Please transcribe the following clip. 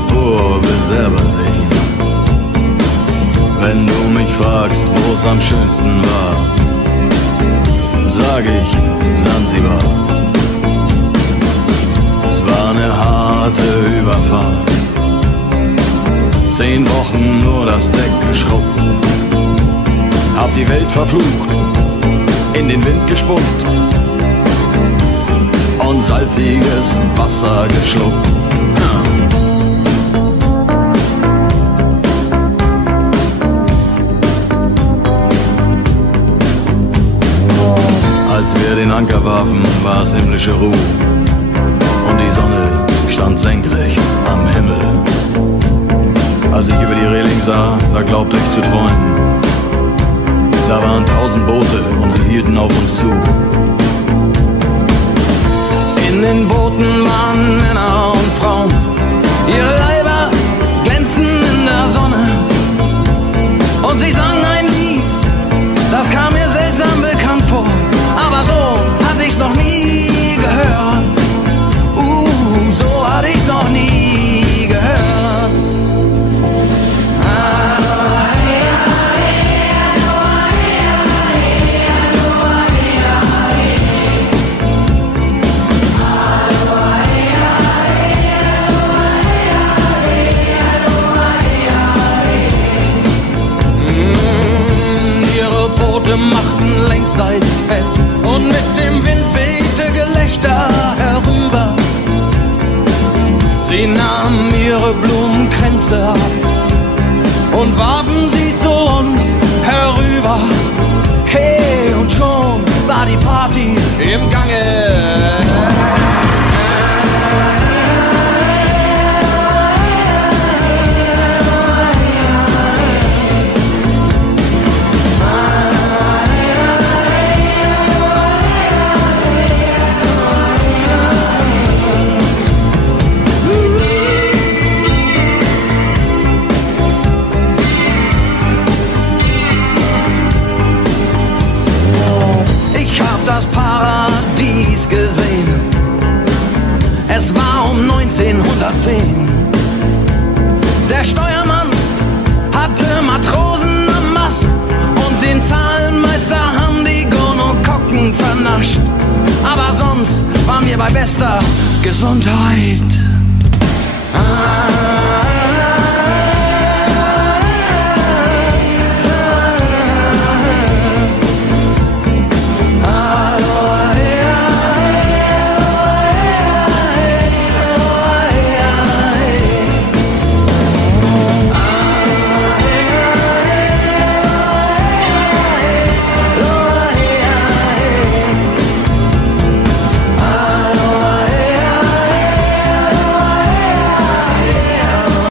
Singapur bis Aberdeen. Wenn du mich fragst, wo es am schönsten war, sag ich Sansibar. Es war eine harte Überfahrt, 10 Wochen nur das Deck geschrubbt, hab die Welt verflucht, in den Wind gespuckt und salziges Wasser geschluckt. Als wir den Anker warfen, war es himmlische Ruhe und die Sonne stand senkrecht am Himmel. Als ich über die Reling sah, da glaubte ich zu träumen. Da waren 1000 Boote und sie hielten auf uns zu. In den Booten waren Männer und Frauen, ihre Leiber glänzten in der Sonne. Und sie sangen ein Lied, das kam mir seltsam bekannt vor. Aber so hatte ich's noch nie gehört. So hatte ich's noch nie gehört. Ihre Boote machten längsseits fest und mit dem Wind wehte Gelächter herüber. Sie nahmen ihre Blumenkränze ab und warfen sie zu uns herüber. Hey, und schon war die Party im Gange. Das Paradies gesehen. Es war um 1910. Der Steuermann hatte Matrosen am Mast und den Zahlenmeister haben die Gonokokken vernascht. Aber sonst waren wir bei bester Gesundheit.